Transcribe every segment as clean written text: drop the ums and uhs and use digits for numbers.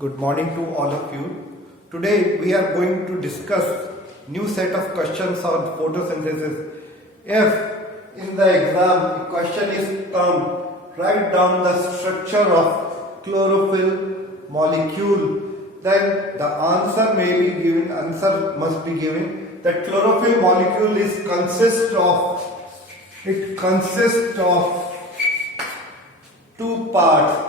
Good morning to all of you. Today we are going to discuss new set of questions on photosynthesis. If in the exam the question is write down the structure of chlorophyll molecule, then the answer must be given that chlorophyll molecule consists of two parts.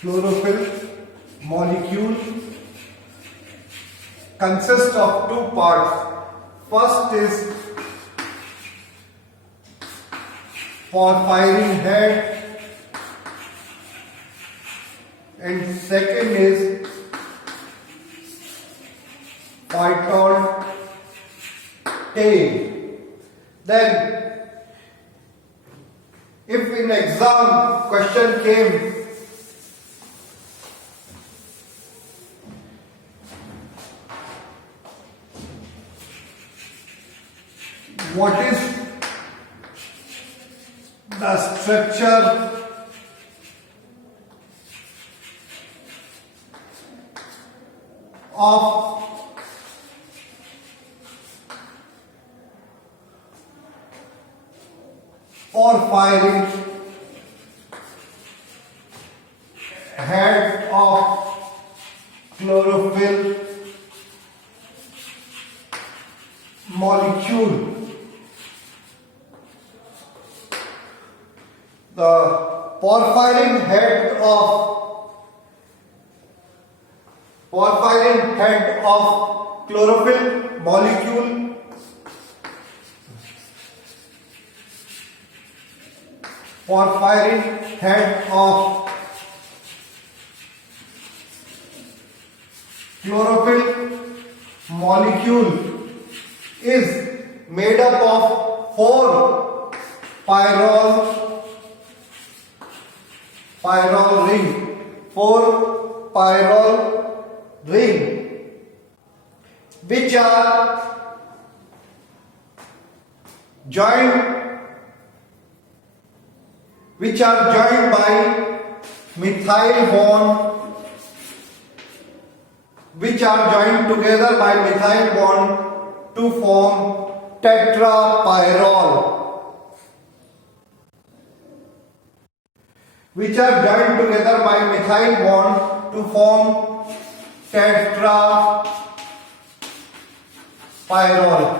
Chlorophyll molecule consists of two parts. First is porphyrin head and second is phytol tail. Then if in exam question came what is the structure of porphyrin head of chlorophyll molecule. The porphyrin head of chlorophyll molecule is made up of four pyrrole ring, which are joined by methyl bond, to form tetrapyrrole.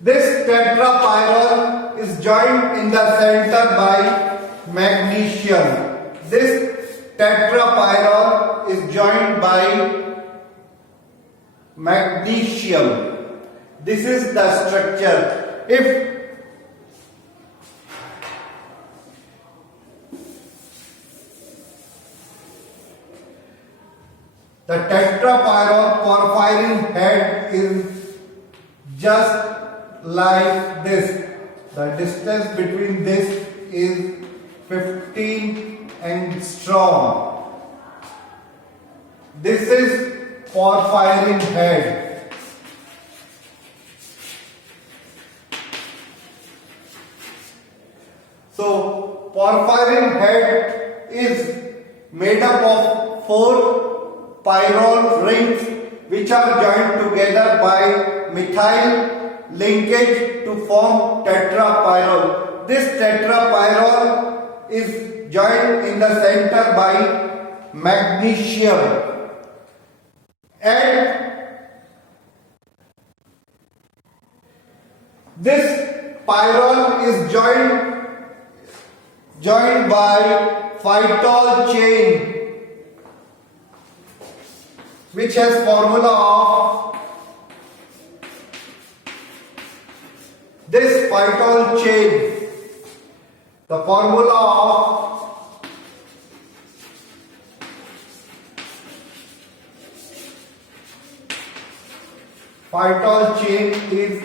This tetrapyrrole is joined in the center by magnesium. This is the structure. If the tetrapyrrole porphyrin head is just like this, the distance between this is 15 angstrom. This is porphyrin head. So porphyrin head is made up of four pyrrole rings which are joined together by methyl linkage to form tetrapyrrole. This tetrapyrrole is joined in the center by magnesium, and this pyrrole is joined by phytol chain, which has formula of this phytol chain. The formula of phytol chain is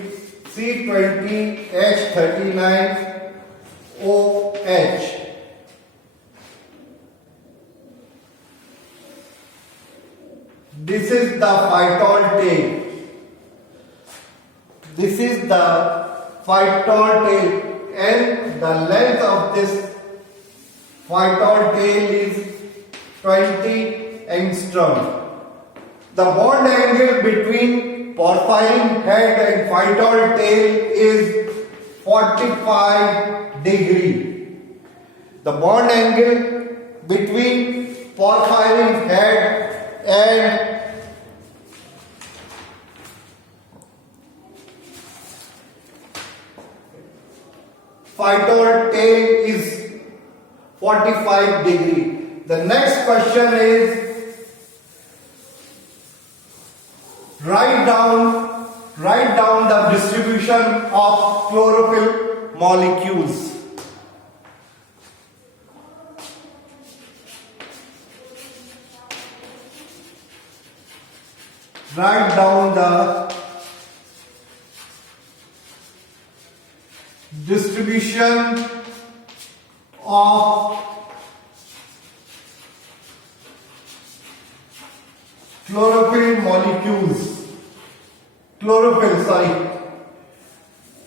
C20H39OH. This is the phytol tail. This is the phytol tail, and the length of this phytol tail is 20 angstrom. The bond angle between porphyrin head and phytol tail is 45 degree. The bond angle between porphyrin head and phytol tail is 45 degree. The next question is, write down the distribution of chlorophyll molecules. Write down the distribution of chlorophyll molecules.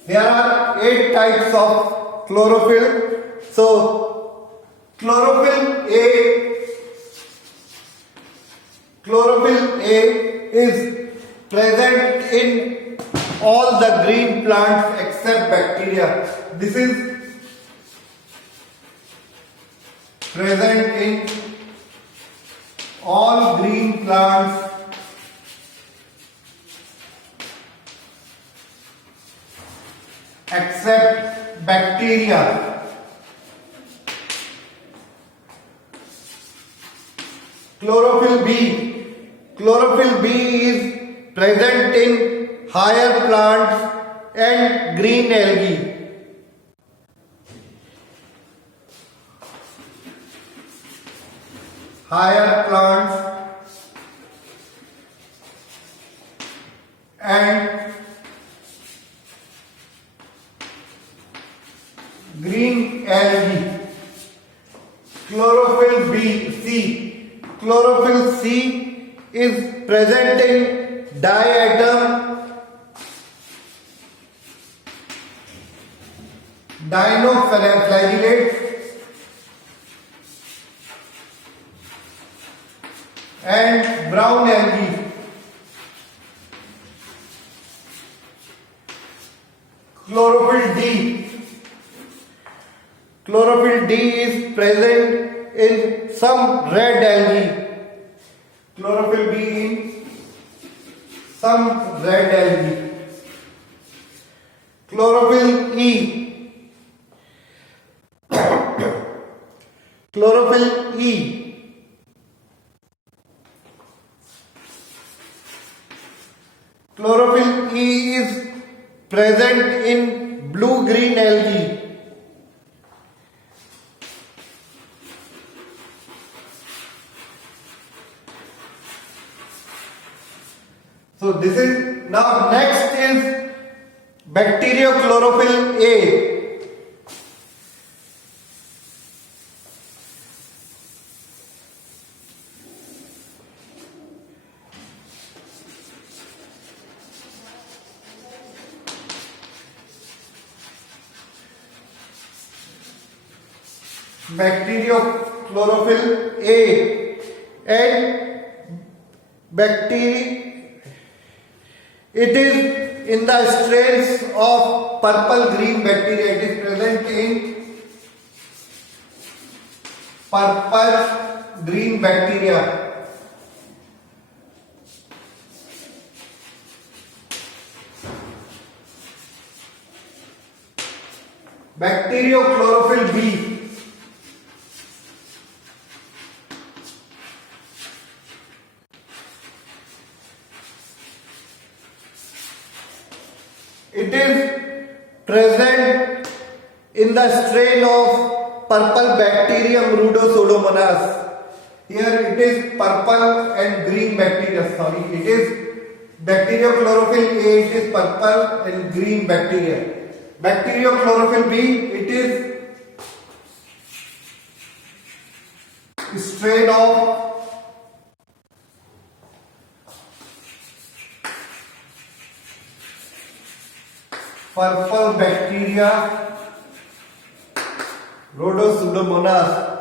There are 8 types of chlorophyll. So chlorophyll A is present in all the green plants except bacteria. This is present in all green plants except bacteria. Chlorophyll B is present in higher plants and green algae. Higher plants and green algae. Chlorophyll C is present in diatom, dinoflagellates and brown algae. Chlorophyll D is present in some red algae. Chlorophyll B in some red algae. Chlorophyll E. Chlorophyll E is present in blue-green algae. So this is, now next is bacteriochlorophyll A. Bacteriochlorophyll A and it is in the strains of purple green bacteria. It is present in purple green bacteria. Bacteriochlorophyll B. It is present in the strain of purple bacterium Rhudosodomonas. Here it is purple and green bacteria. Sorry, it is bacteriochlorophyll A. It is purple and green bacteria. Bacteriochlorophyll B. It is strain of purple bacteria, Rhodosudomonas.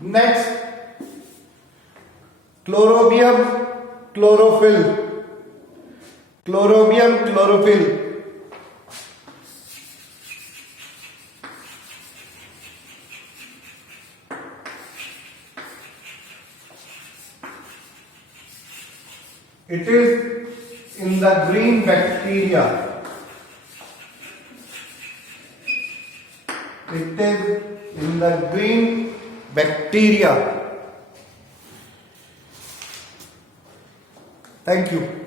Next, Chlorobium chlorophyll. Chlorobium chlorophyll. It is in the green bacteria. It is in the green bacteria. Thank you.